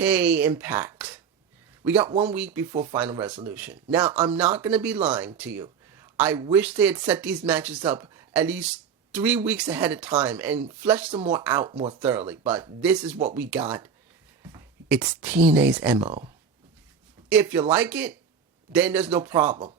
Okay, Impact. We got 1 week before Final Resolution. Now, I'm not going to be lying to you. I wish they had set these matches up at least 3 weeks ahead of time and fleshed them out more thoroughly. But this is what we got. It's TNA's MO. If you like it, then there's no problem.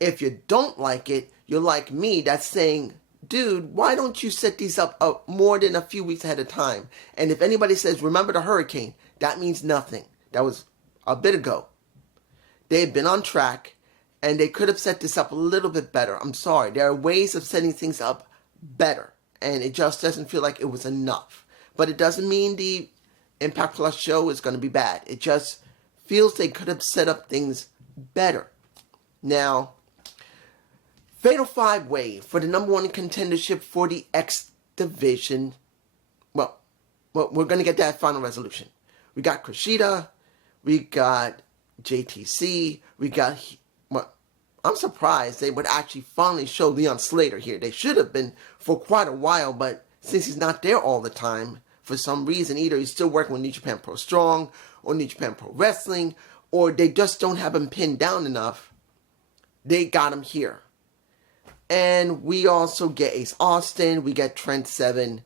If you don't like it, you're like me that's saying, dude, why don't you set these up more than a few weeks ahead of time? And if anybody says, remember the hurricane, that means nothing. That was a bit ago. They had been on track, and they could have set this up a little bit better. I'm sorry. There are ways of setting things up better, and it just doesn't feel like it was enough. But it doesn't mean the Impact Plus show is going to be bad. It just feels they could have set up things better. Now, Fatal 5-Way for the number 1 contendership for the X Division. Well, we're going to get that Final Resolution. We got Kushida. We got JTC. We got... Well, I'm surprised they would actually finally show Leon Slater here. They should have been for quite a while, but since he's not there all the time, for some reason, either he's still working with New Japan Pro Strong or New Japan Pro Wrestling, or they just don't have him pinned down enough, they got him here. And we also get Ace Austin, we get Trent Seven,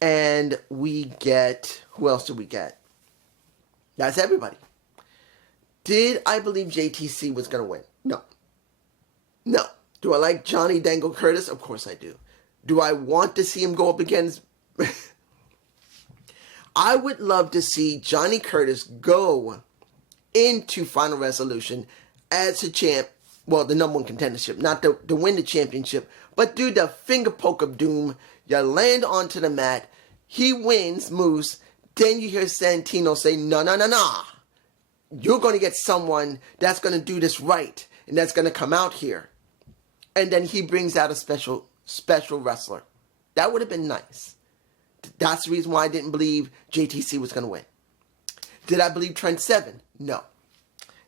and we get... Who else do we get? That's everybody. Did I believe JTC was going to win? No. No. Do I like Johnny Dangle Curtis? Of course I do. Do I want to see him go up against... I would love to see Johnny Curtis go into Final Resolution as a champ. Well, the number 1 contendership. Not to win the championship, but do the finger poke of doom. You land onto the mat. He wins, Moose. Then you hear Santino say, no, no, no, no. You're going to get someone that's going to do this right. And that's going to come out here. And then he brings out a special wrestler. That would have been nice. That's the reason why I didn't believe JTC was going to win. Did I believe Trent Seven? No.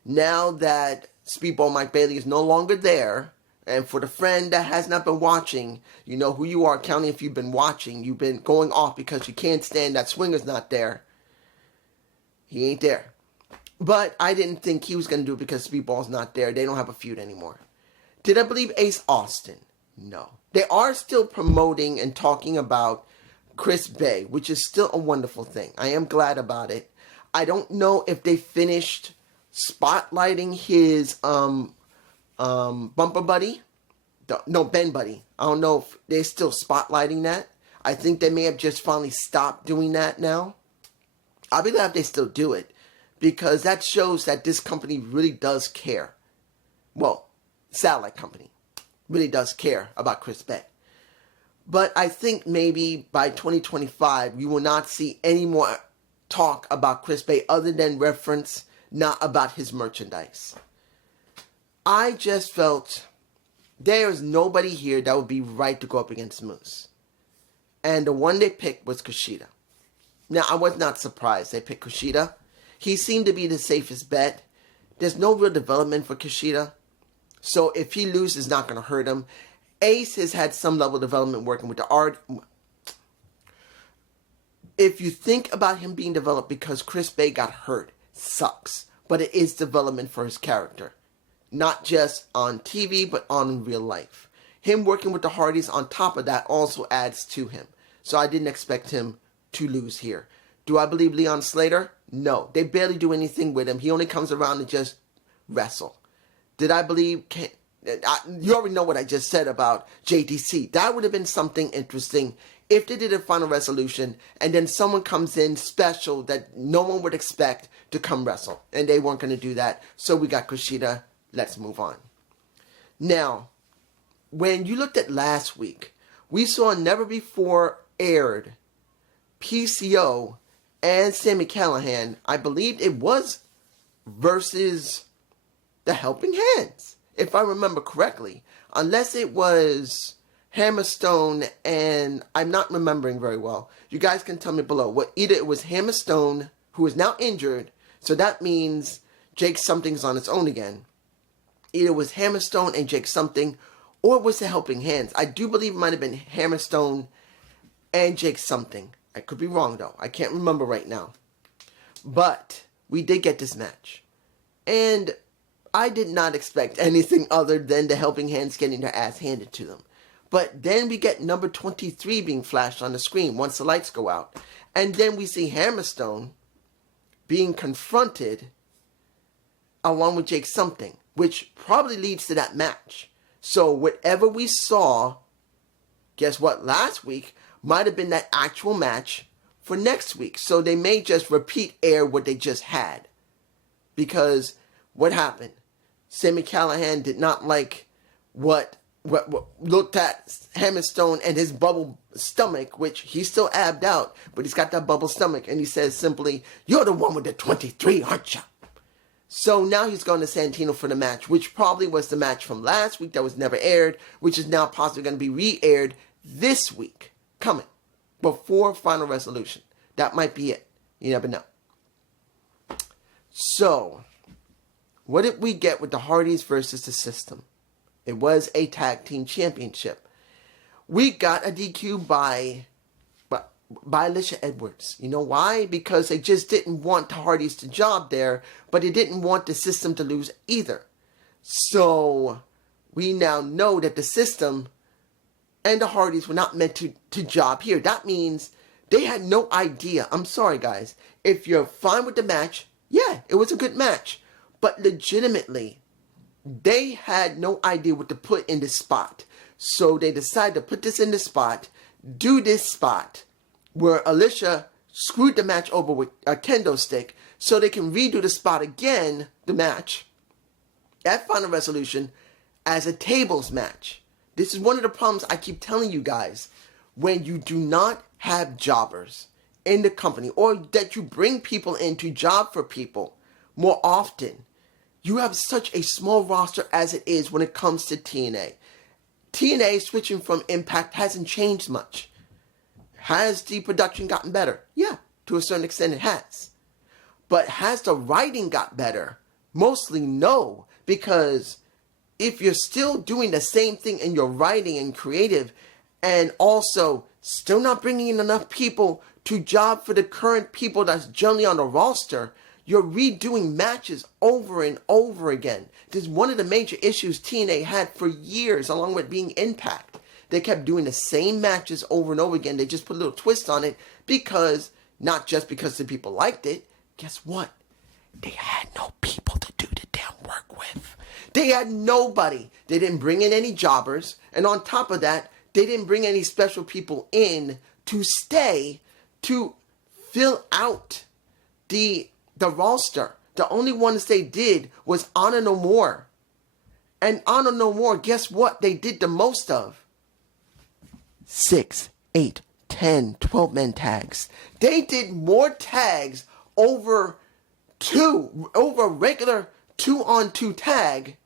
Now that Speedball Mike Bailey is no longer there, and for the friend that has not been watching, you know who you are, counting if you've been watching. You've been going off because you can't stand that Swinger's not there. He ain't there. But I didn't think he was going to do it because Speedball's not there. They don't have a feud anymore. Did I believe Ace Austin? No. They are still promoting and talking about Chris Bay, which is still a wonderful thing. I am glad about it. I don't know if they finished spotlighting his bumper buddy. No, Ben Buddy. I don't know if they're still spotlighting that. I think they may have just finally stopped doing that now. I'll be glad if they still do it, because that shows that this company really does care. Well, satellite company really does care about Chris Bay. But I think maybe by 2025, we will not see any more talk about Chris Bay other than reference, not about his merchandise. I just felt there is nobody here that would be right to go up against Moose. And the one they picked was Kushida. Now, I was not surprised they picked Kushida. He seemed to be the safest bet. There's no real development for Kushida. So if he loses, it's not going to hurt him. Ace has had some level of development working with the art. If you think about him being developed because Chris Bay got hurt, sucks. But it is development for his character. Not just on TV, but on real life. Him working with the Hardys on top of that also adds to him. So I didn't expect him to lose here. Do I believe Leon Slater? No. They barely do anything with him. He only comes around to just wrestle. Did I believe... You already know what I just said about JTC. That would have been something interesting if they did a Final Resolution and then someone comes in special that no one would expect to come wrestle. And they weren't going to do that. So we got Kushida. Let's move on. Now, when you looked at last week, we saw never before aired PCO and Sami Callihan. I believe it was versus the Helping Hands, if I remember correctly. Unless it was Hammerstone and I'm not remembering very well. You guys can tell me below. Well, either it was Hammerstone, who is now injured, so that means Jake Something's on its own again. Either it was Hammerstone and Jake Something, or it was the Helping Hands. I do believe it might have been Hammerstone and Jake Something. I could be wrong, though. I can't remember right now. But we did get this match. And I did not expect anything other than the helping hands getting their ass handed to them. But then we get number 23 being flashed on the screen once the lights go out. And then we see Hammerstone being confronted along with Jake something, which probably leads to that match. So whatever we saw, guess what, last week might have been that actual match for next week. So they may just repeat air what they just had. Because what happened? Sami Callihan did not like what looked at Hammerstone and his bubble stomach, which he's still abbed out, but he's got that bubble stomach, and he says simply, "You're the one with the 23, aren't you?" So now he's going to Santino for the match, which probably was the match from last week that was never aired, which is now possibly going to be re-aired this week, coming, before Final Resolution. That might be it. You never know. So, what did we get with the Hardys versus the System? It was a tag team championship. We got a DQ by Alicia Edwards. You know why? Because they just didn't want the Hardys to job there, but they didn't want the System to lose either. So we now know that the System and the Hardys were not meant to job here. That means they had no idea. I'm sorry, guys. If you're fine with the match, yeah, it was a good match. But legitimately, they had no idea what to put in this spot. So they decided to put this in the spot, do this spot, where Alicia screwed the match over with a kendo stick, so they can redo the spot again, the match, at Final Resolution, as a tables match. This is one of the problems I keep telling you guys. When you do not have jobbers in the company, or that you bring people in to job for people more often, you have such a small roster as it is when it comes to TNA. TNA switching from Impact hasn't changed much. Has the production gotten better? Yeah, to a certain extent it has. But has the writing got better? Mostly no, because if you're still doing the same thing in your writing and creative, and also still not bringing in enough people to job for the current people that's generally on the roster, you're redoing matches over and over again. This is one of the major issues TNA had for years, along with being Impact. They kept doing the same matches over and over again. They just put a little twist on it because, not just because the people liked it, guess what? They had no people to do the damn work with. They had nobody. They didn't bring in any jobbers. And on top of that, they didn't bring any special people in to stay to fill out the roster. The only ones they did was Honor No More. And Honor No More, guess what they did the most of? 6, 8, 10, 12-man tags. They did more tags over regular 2-on-2 tag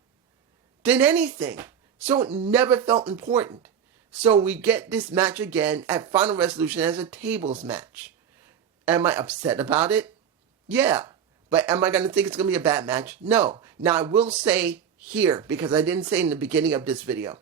than anything. So it never felt important. So we get this match again at Final Resolution as a tables match. Am I upset about it? Yeah. But am I going to think it's going to be a bad match? No. Now I will say here, because I didn't say in the beginning of this video,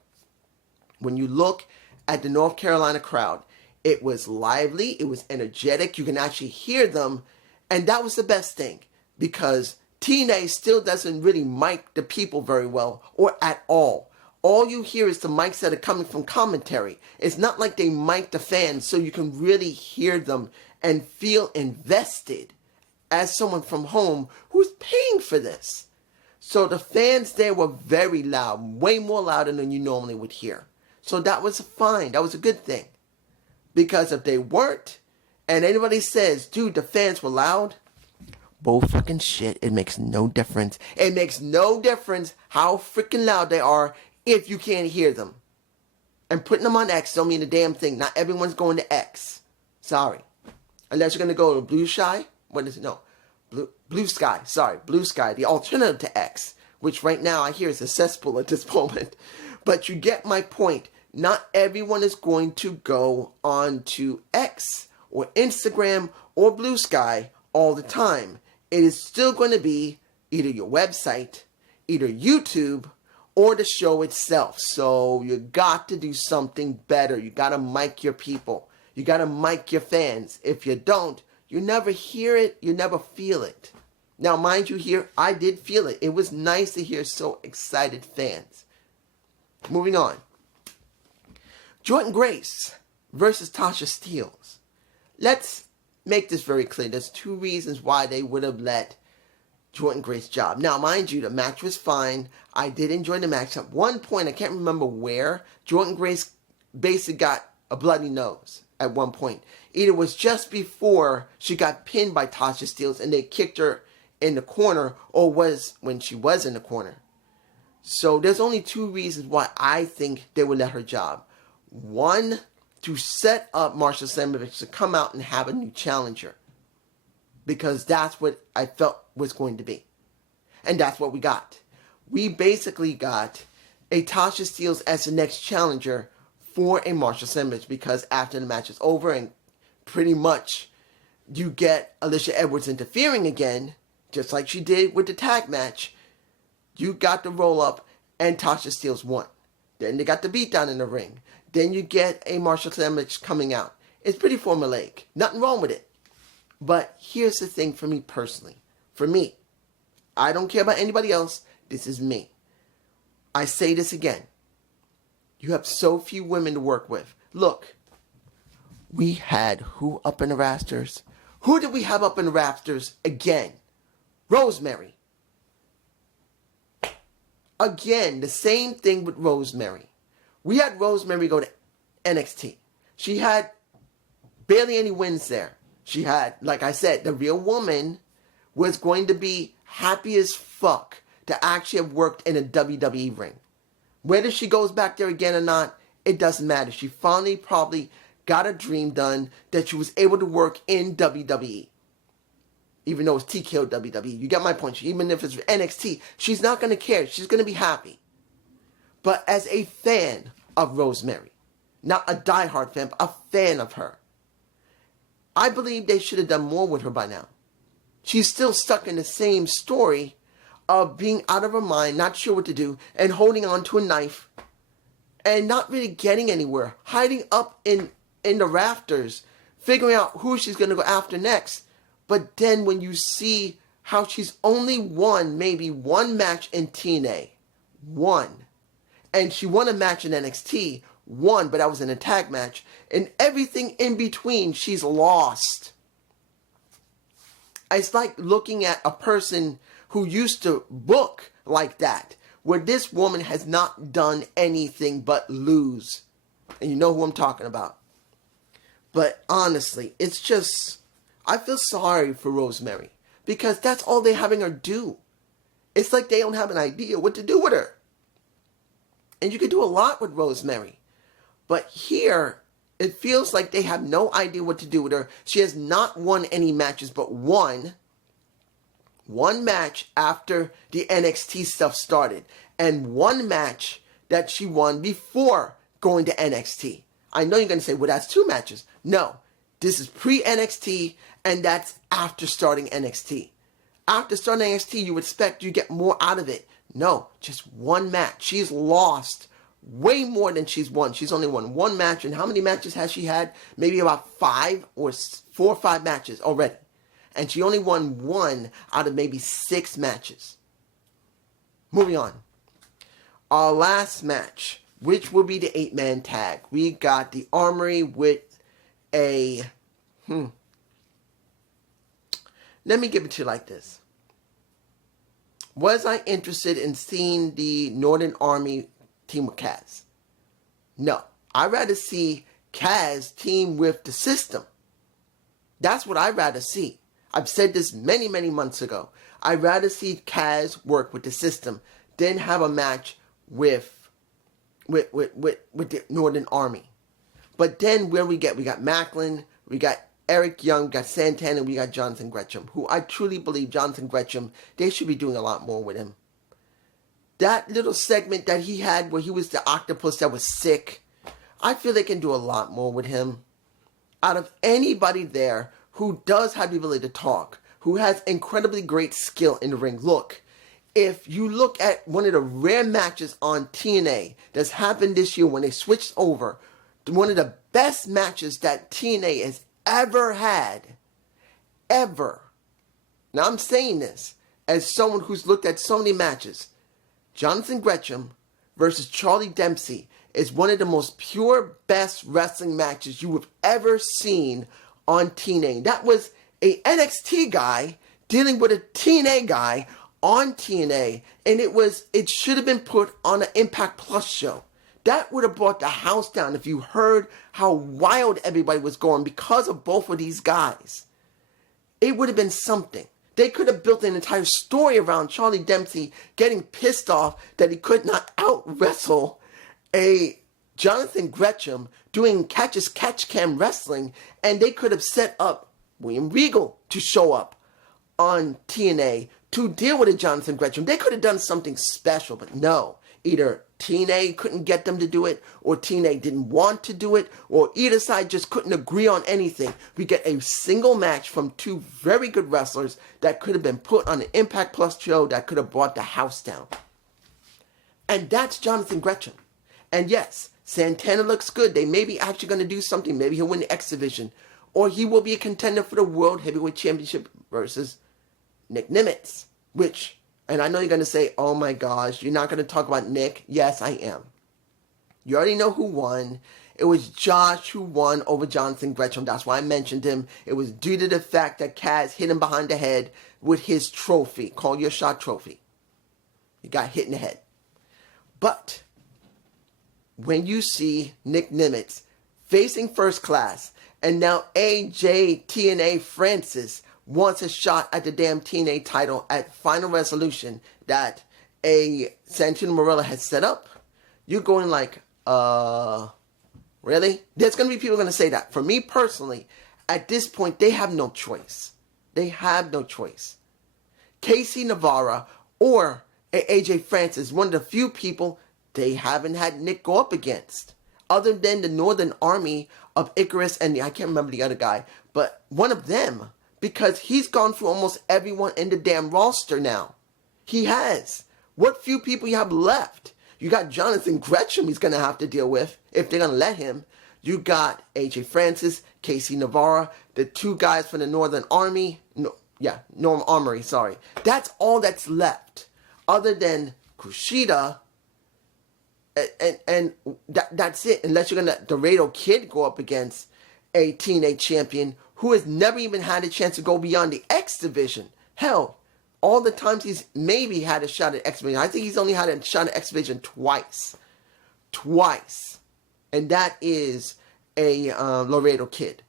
when you look at the North Carolina crowd, it was lively, it was energetic, you can actually hear them, and that was the best thing, because TNA still doesn't really mic the people very well, or at all. All you hear is the mics that are coming from commentary. It's not like they mic the fans so you can really hear them and feel invested as someone from home who's paying for this. So the fans there were very loud, way more louder than you normally would hear. So that was fine. That was a good thing. Because if they weren't, and anybody says, dude, the fans were loud, bull fucking shit. It makes no difference. It makes no difference how freaking loud they are if you can't hear them. And putting them on X don't mean a damn thing. Not everyone's going to X. Sorry. Unless you're going to go to Blue Sky. What is it? No. Blue Sky. Sorry. Blue Sky. The alternative to X. Which right now I hear is a cesspool at this moment. But you get my point. Not everyone is going to go on to X or Instagram or Blue Sky all the time. It is still going to be either your website, either YouTube, or the show itself. So you got to do something better. You got to mic your people. You got to mic your fans. If you don't, you never hear it. You never feel it. Now, mind you here, I did feel it. It was nice to hear so excited fans. Moving on. Jordynne Grace versus Tasha Steelz. Let's make this very clear. There's two reasons why they would have let Jordynne Grace job. Now, mind you, the match was fine. I did enjoy the match. At one point, I can't remember where, Jordynne Grace basically got a bloody nose at one point. Either it was just before she got pinned by Tasha Steelz and they kicked her in the corner, or was when she was in the corner. So there's only two reasons why I think they would let her job. One, to set up Marsha Slamovich to come out and have a new challenger. Because that's what I felt was going to be. And that's what we got. We basically got a Tasha Steelz as the next challenger for a Marsha Slamovich, because after the match is over and pretty much you get Alicia Edwards interfering again, just like she did with the tag match, you got the roll up and Tasha Steelz won. Then they got the beatdown in the ring. Then you get a Marsha Slamovich coming out. It's pretty formulaic. Nothing wrong with it. But here's the thing for me personally. For me, I don't care about anybody else. This is me. I say this again. You have so few women to work with. Look, we had who up in the rafters? Who did we have up in the rafters again? Rosemary. Again, the same thing with Rosemary. We had Rosemary go to NXT. She had barely any wins there. She had, like I said, the real woman was going to be happy as fuck to actually have worked in a WWE ring. Whether she goes back there again or not, it doesn't matter. She finally probably got a dream done that she was able to work in WWE. Even though it's TKO WWE. You get my point. Even if it's NXT, she's not going to care. She's going to be happy. But as a fan of Rosemary, not a diehard fan, but a fan of her, I believe they should have done more with her by now. She's still stuck in the same story of being out of her mind, not sure what to do, and holding on to a knife, and not really getting anywhere, hiding up in the rafters, figuring out who she's going to go after next. But then when you see how she's only won maybe one match in TNA, one, and she won a match in NXT, one, but that was an attack match, and everything in between she's lost. It's like looking at a person who used to book like that, where this woman has not done anything but lose. And you know who I'm talking about. But honestly, it's just, I feel sorry for Rosemary, because that's all they're having her do. It's like they don't have an idea what to do with her. And you could do a lot with Rosemary. But here, it feels like they have no idea what to do with her. She has not won any matches but one match after the NXT stuff started, and one match that she won before going to NXT. I know you're going to say, well, that's two matches. No, this is pre-NXT, and that's after starting NXT. After starting NXT, you expect you get more out of it. No, just one match. She's lost way more than she's won. She's only won one match, and how many matches has she had? Maybe about 4 or 5 matches already. And she only won one out of maybe 6 matches. Moving on. Our last match, which will be the 8-man tag. We got the Armory with a... Let me give it to you like this. Was I interested in seeing the Northern Army team with Kaz? No. I'd rather see Kaz team with the System. That's what I'd rather see. I've said this many, many months ago. I'd rather see Kaz work with the System than have a match with the Northern Army. But then where we got Macklin, we got Eric Young, we got Santana, we got Jonathan Gresham, who I truly believe Jonathan Gresham, they should be doing a lot more with him. That little segment that he had where he was the octopus that was sick, I feel they can do a lot more with him. Out of anybody there who does have the ability to talk, who has incredibly great skill in the ring. Look, if you look at one of the rare matches on TNA that's happened this year when they switched over, one of the best matches that TNA has ever had, ever, Now I'm saying this as someone who's looked at so many matches. Jonathan Gresham versus Charlie Dempsey is one of the most pure, best wrestling matches you have ever seen on TNA. That was a NXT guy dealing with a TNA guy on TNA, and it should have been put on an Impact Plus show. That would have brought the house down if you heard how wild everybody was going because of both of these guys. It would have been something. They could have built an entire story around Charlie Dempsey getting pissed off that he could not out-wrestle a Jonathan Gresham doing catch-as-catch-can wrestling, and they could have set up William Regal to show up on TNA to deal with a Jonathan Gresham. They could have done something special, but no. Either TNA couldn't get them to do it, or TNA didn't want to do it, or either side just couldn't agree on anything. We get a single match from two very good wrestlers that could have been put on an Impact Plus show that could have brought the house down. And that's Jonathan Gresham. And yes, Santana looks good. They may be actually going to do something. Maybe he'll win the X Division. Or he will be a contender for the World Heavyweight Championship versus Nick Nimitz. Which, and I know you're going to say, oh my gosh, you're not going to talk about Nick. Yes, I am. You already know who won. It was Josh who won over Jonathan Gresham. That's why I mentioned him. It was due to the fact that Kaz hit him behind the head with his trophy. Call your shot trophy. He got hit in the head. But when you see Nick Nimitz facing First Class, and now AJ TNA Francis wants a shot at the damn TNA title at Final Resolution that a Santino Marella has set up, you're going like, really? There's going to be people going to say that. For me personally, at this point, they have no choice. They have no choice. Casey Navarra or AJ Francis, one of the few people they haven't had Nick go up against. Other than the Northern Army of Icarus and I can't remember the other guy, but one of them. Because he's gone through almost everyone in the damn roster now. He has. What few people you have left? You got Jonathan Gresham he's going to have to deal with, if they're going to let him. You got AJ Francis, Casey Navarra, the two guys from the Northern Army. Northern Armory, sorry. That's all that's left. Other than Kushida, and that's it. Unless you're going to Laredo Kid go up against a TNA champion who has never even had a chance to go beyond the X Division. Hell, all the times he's maybe had a shot at X Division. I think he's only had a shot at X Division twice. Twice. And that is a Laredo Kid.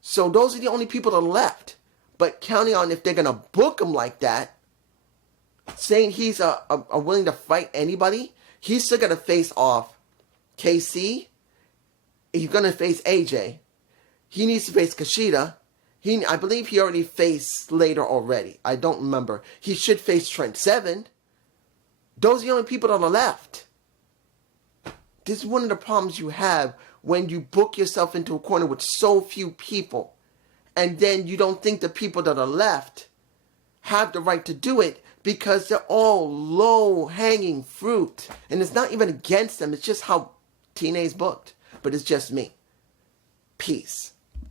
So those are the only people that are left. But counting on if they're going to book him like that, saying he's willing to fight anybody, he's still going to face off KC. He's going to face AJ. He needs to face Kushida. I believe he already faced Slater already. I don't remember. He should face Trent Seven. Those are the only people that are left. This is one of the problems you have when you book yourself into a corner with so few people. And then you don't think the people that are left have the right to do it because they're all low-hanging fruit. And it's not even against them. It's just how TNA is booked. But it's just me. Peace.